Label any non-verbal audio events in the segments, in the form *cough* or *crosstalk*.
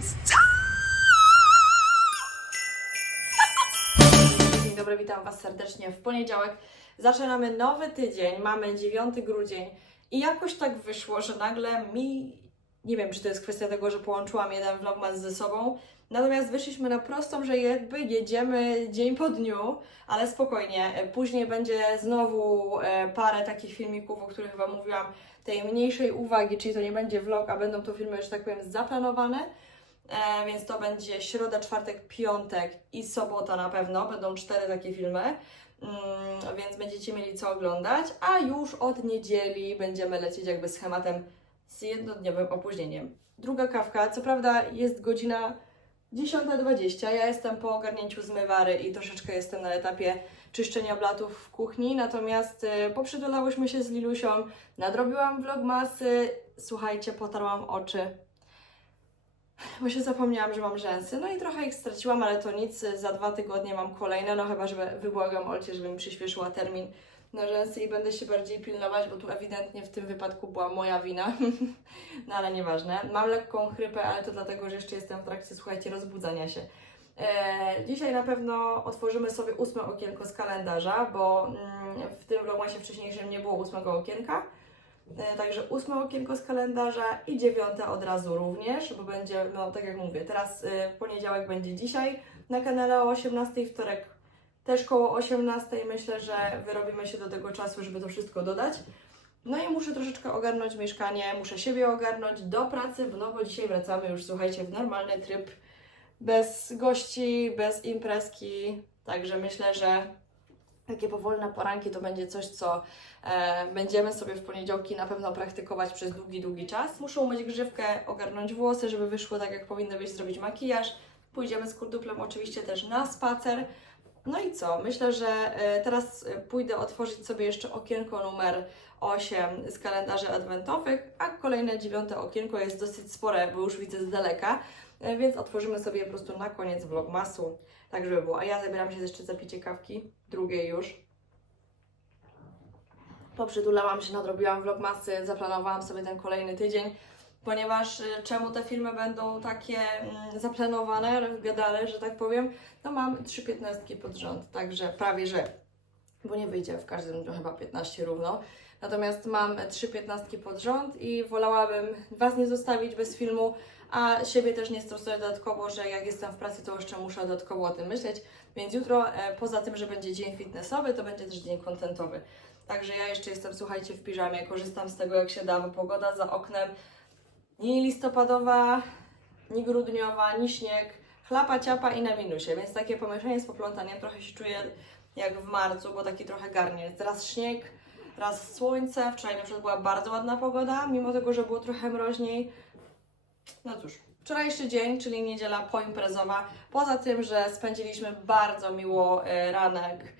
It's Dzień dobry, witam Was serdecznie w poniedziałek. Zaczynamy nowy tydzień, mamy 9 grudzień i jakoś tak wyszło, że nagle mi, nie wiem czy to jest kwestia tego, że połączyłam jeden vlogmas ze sobą, natomiast wyszliśmy na prostą, że jakby jedziemy dzień po dniu, ale spokojnie, później będzie znowu e, parę takich filmików, o których Wam mówiłam, tej mniejszej uwagi, czyli to nie będzie vlog, a będą to filmy, że tak powiem, zaplanowane. E, więc to będzie środa, czwartek, piątek i sobota na pewno. Będą cztery takie filmy, mm, więc będziecie mieli co oglądać. A już od niedzieli będziemy lecieć jakby schematem z jednodniowym opóźnieniem. Druga kawka, co prawda jest godzina 10.20. Ja jestem po ogarnięciu zmywary i troszeczkę jestem na etapie czyszczenia blatów w kuchni, natomiast y, poprzytulałyśmy się z Lilusią, nadrobiłam vlogmasy, słuchajcie, potarłam oczy, bo się zapomniałam, że mam rzęsy. No i trochę ich straciłam, ale to nic. Za dwa tygodnie mam kolejne, no chyba, że wybłagam Olcie, żeby mi przyspieszyła termin na rzęsy i będę się bardziej pilnować, bo tu ewidentnie w tym wypadku była moja wina. *laughs* no ale nieważne. Mam lekką chrypę, ale to dlatego, że jeszcze jestem w trakcie, słuchajcie, rozbudzania się. E, dzisiaj na pewno otworzymy sobie ósme okienko z kalendarza, bo mm, w tym vlogmasie wcześniejszym nie było ósmego okienka. E, Także ósme okienko z kalendarza i dziewiąte od razu również, bo będzie, no tak jak mówię, teraz y, poniedziałek będzie dzisiaj na kanale o 18, wtorek też koło 18. Myślę, że wyrobimy się do tego czasu, żeby to wszystko dodać. No i muszę troszeczkę ogarnąć mieszkanie, muszę siebie ogarnąć do pracy, no bo dzisiaj wracamy już, słuchajcie, w normalny tryb, bez gości, bez imprezki. Także myślę, że takie powolne poranki to będzie coś, co e, będziemy sobie w poniedziałki na pewno praktykować przez długi, długi czas. Muszę umyć grzywkę, ogarnąć włosy, żeby wyszły tak, jak powinny być, zrobić makijaż. Pójdziemy z kurduplem oczywiście też na spacer. No i co? Myślę, że e, teraz e, pójdę otworzyć sobie jeszcze okienko numer 8 z kalendarzy adwentowych, a kolejne dziewiąte okienko jest dosyć spore, bo już widzę z daleka, więc otworzymy sobie po prostu na koniec vlogmasu, tak żeby było. A ja zabieram się jeszcze za picie kawki, drugiej już. Poprzytulałam się, nadrobiłam vlogmasy, zaplanowałam sobie ten kolejny tydzień, ponieważ y, czemu te filmy będą takie mm, zaplanowane, rozgadane, że tak powiem, no mam trzy piętnastki pod rząd, także prawie że, bo nie wyjdzie w każdym dniu chyba 15 równo. Natomiast mam trzy piętnastki pod rząd i wolałabym Was nie zostawić bez filmu, a siebie też nie stresuję dodatkowo, że jak jestem w pracy, to jeszcze muszę dodatkowo o tym myśleć. Więc jutro, e, poza tym, że będzie dzień fitnessowy, to będzie też dzień kontentowy. Także ja jeszcze jestem, słuchajcie, w piżamie, korzystam z tego jak się da, bo pogoda za oknem ni listopadowa, ni grudniowa, ni śnieg, chlapa, ciapa i na minusie, więc takie pomieszanie z poplątaniem trochę się czuję jak w marcu, bo taki trochę garnie. Jest raz śnieg, raz słońce, wczoraj na przykład była bardzo ładna pogoda, mimo tego, że było trochę mroźniej. No cóż, wczorajszy dzień, czyli niedziela poimprezowa, poza tym, że spędziliśmy bardzo miło e, ranek,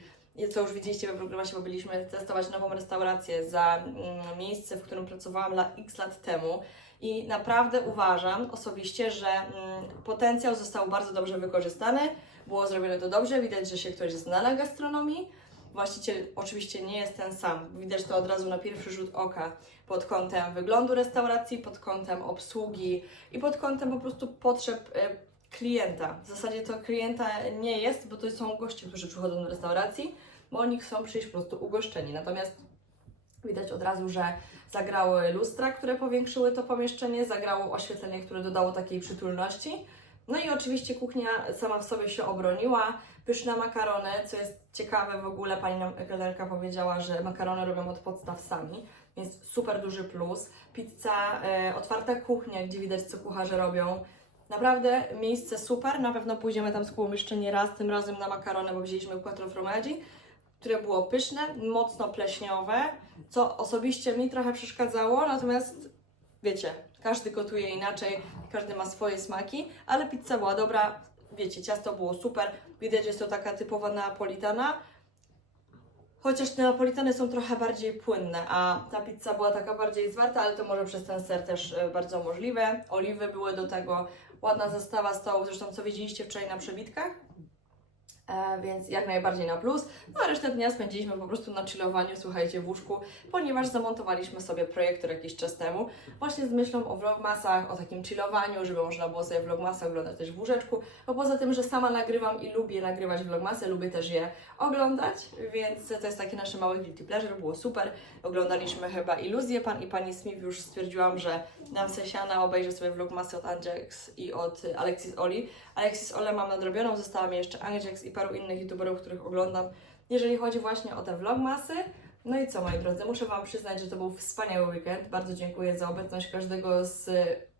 co już widzieliście we programie, bo byliśmy testować nową restaurację za mm, miejsce, w którym pracowałam x lat temu. I naprawdę uważam osobiście, że mm, potencjał został bardzo dobrze wykorzystany. Było zrobione to dobrze, widać, że się ktoś zna na gastronomii. Właściciel oczywiście nie jest ten sam. Widać to od razu na pierwszy rzut oka pod kątem wyglądu restauracji, pod kątem obsługi i pod kątem po prostu potrzeb e, klienta. W zasadzie to klienta nie jest, bo to są goście, którzy przychodzą do restauracji, bo oni chcą przyjść po prostu ugoszczeni. Natomiast widać od razu, że zagrały lustra, które powiększyły to pomieszczenie, zagrało oświetlenie, które dodało takiej przytulności. No i oczywiście kuchnia sama w sobie się obroniła. Pyszne makarony, co jest ciekawe w ogóle, pani nam kelnerka powiedziała, że makarony robią od podstaw sami, więc super duży plus. Pizza, e, otwarta kuchnia, gdzie widać co kucharze robią. Naprawdę miejsce super, na pewno pójdziemy tam z Kubą jeszcze nie raz, tym razem na makarony, bo wzięliśmy quattro formaggi, które było pyszne, mocno pleśniowe, co osobiście mi trochę przeszkadzało, natomiast wiecie, każdy gotuje inaczej, każdy ma swoje smaki, ale pizza była dobra, wiecie, ciasto było super, widać, jest to taka typowa napolitana, chociaż te napolitany są trochę bardziej płynne, a ta pizza była taka bardziej zwarta, ale to może przez ten ser też e, bardzo możliwe. Oliwy były do tego, ładna zestawa stołów, zresztą co widzieliście wczoraj na przebitkach. E, więc jak najbardziej na plus. No a resztę dnia spędziliśmy po prostu na chillowaniu, słuchajcie, w łóżku, ponieważ zamontowaliśmy sobie projektor jakiś czas temu, właśnie z myślą o vlogmasach, o takim chillowaniu, żeby można było sobie vlogmasy oglądać też w łóżeczku, bo poza tym, że sama nagrywam i lubię nagrywać vlogmasy, lubię też je oglądać, więc to jest takie nasze małe guilty pleasure, było super. Oglądaliśmy chyba Iluzję, pan i pani Smith, już stwierdziłam, że dam sesiana, obejrzę sobie vlogmasy od Anjax i od Alexis Oli. Alexis Ole mam nadrobioną, została mi jeszcze Anjax i paru innych youtuberów, których oglądam, jeżeli chodzi właśnie o te vlogmasy. No i co moi drodzy, muszę Wam przyznać, że to był wspaniały weekend. Bardzo dziękuję za obecność każdego z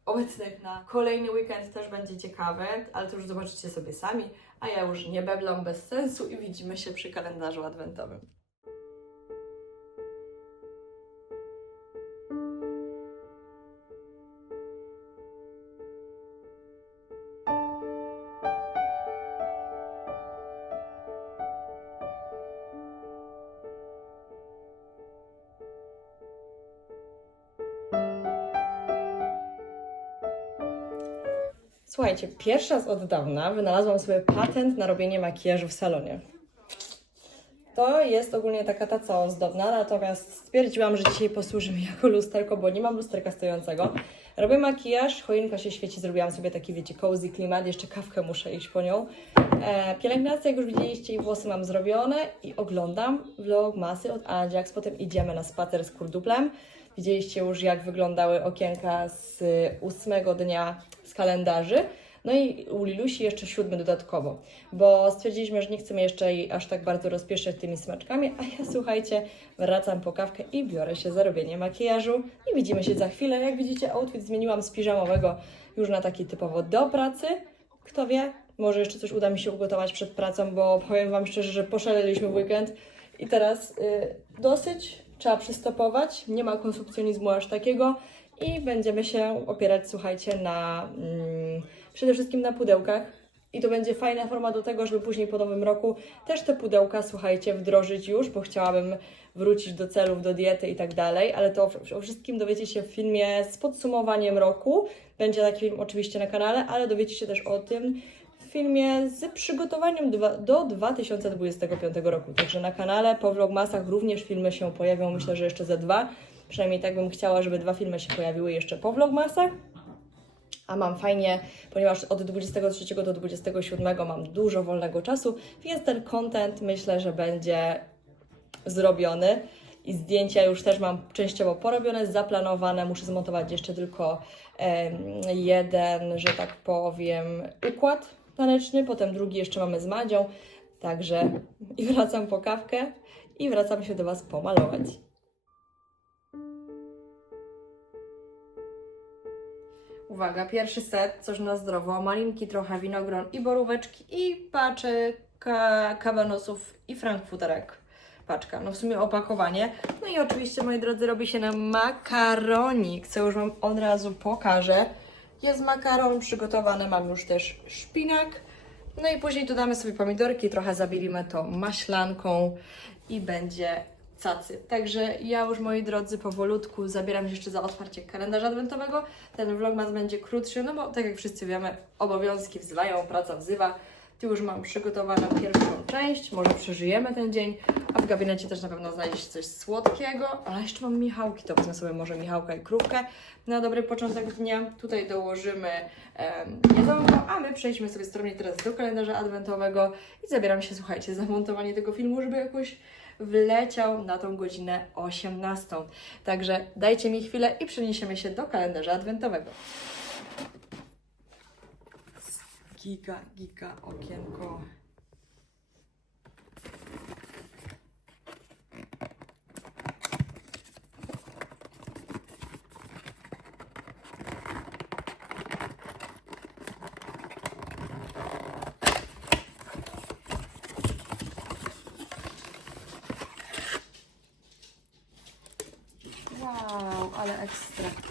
obecnych na kolejny weekend też będzie ciekawy, ale to już zobaczycie sobie sami, a ja już nie beblam bez sensu i widzimy się przy kalendarzu adwentowym. Słuchajcie, pierwszy raz od dawna wynalazłam sobie patent na robienie makijażu w salonie. To jest ogólnie taka taca ozdobna, natomiast stwierdziłam, że dzisiaj posłuży mi *laughs* jako lusterko, bo nie mam lusterka stojącego. Robię makijaż, choinka się świeci, zrobiłam sobie taki, wiecie, cozy klimat, jeszcze kawkę muszę iść po nią. E, pielęgnacja, jak już widzieliście, i włosy mam zrobione i oglądam vlog masy od Ajax, potem idziemy na spacer z kurduplem. Widzieliście już, jak wyglądały okienka z ósmego dnia z kalendarzy. No i u Lilusi jeszcze siódmy dodatkowo, bo stwierdziliśmy, że nie chcemy jeszcze jej aż tak bardzo rozpieszczać tymi smaczkami, a ja słuchajcie, wracam po kawkę i biorę się za robienie makijażu i widzimy się za chwilę. Jak widzicie, outfit zmieniłam z piżamowego już na taki typowo do pracy. Kto wie, może jeszcze coś uda mi się ugotować przed pracą, bo powiem Wam szczerze, że poszaleliśmy w weekend i teraz y, dosyć trzeba przystopować, nie ma konsumpcjonizmu aż takiego i będziemy się opierać, słuchajcie, na mm, przede wszystkim na pudełkach. I to będzie fajna forma do tego, żeby później po nowym roku też te pudełka, słuchajcie, wdrożyć już, bo chciałabym wrócić do celów, do diety i tak dalej, ale to o- wszystkim dowiecie się w filmie z podsumowaniem roku. Będzie taki film oczywiście na kanale, ale dowiecie się też o tym filmie z przygotowaniem do 2025 roku. Także na kanale po vlogmasach również filmy się pojawią, myślę, że jeszcze ze dwa. Przynajmniej tak bym chciała, żeby dwa filmy się pojawiły jeszcze po vlogmasach. A mam fajnie, ponieważ od 23 do 27 mam dużo wolnego czasu, więc ten content myślę, że będzie zrobiony. I zdjęcia już też mam częściowo porobione, zaplanowane. Muszę zmontować jeszcze tylko jeden, że tak powiem, układ taneczny, potem drugi jeszcze mamy z Madzią. Także i wracam po kawkę i wracam się do Was pomalować. Uwaga, pierwszy set, coś na zdrowo, malinki, trochę winogron i boróweczki i paczka kabanosów i frankfuterek. Paczka, no w sumie opakowanie. No i oczywiście, moi drodzy, robi się nam makaronik, co już Wam od razu pokażę. Jest makaron przygotowany, mam już też szpinak. No i później dodamy sobie pomidorki, trochę zabilimy to maślanką i będzie cacy. Także ja już, moi drodzy, powolutku zabieram się jeszcze za otwarcie kalendarza adwentowego. Ten vlogmas będzie krótszy, no bo tak jak wszyscy wiemy, obowiązki wzywają, praca wzywa. Tu już mam przygotowaną pierwszą część, może przeżyjemy ten dzień, a w gabinecie też na pewno znajdzie się coś słodkiego. Ale jeszcze mam Michałki, to wezmę sobie może Michałka i krówkę na dobry początek dnia. Tutaj dołożymy em, jedzonko, a my przejdźmy sobie stronnie teraz do kalendarza adwentowego i zabieram się, słuchajcie, za montowanie tego filmu, żeby jakoś wleciał na tą godzinę 18. Także dajcie mi chwilę i przeniesiemy się do kalendarza adwentowego. Giga, giga okienko. Wow, ale ekstra.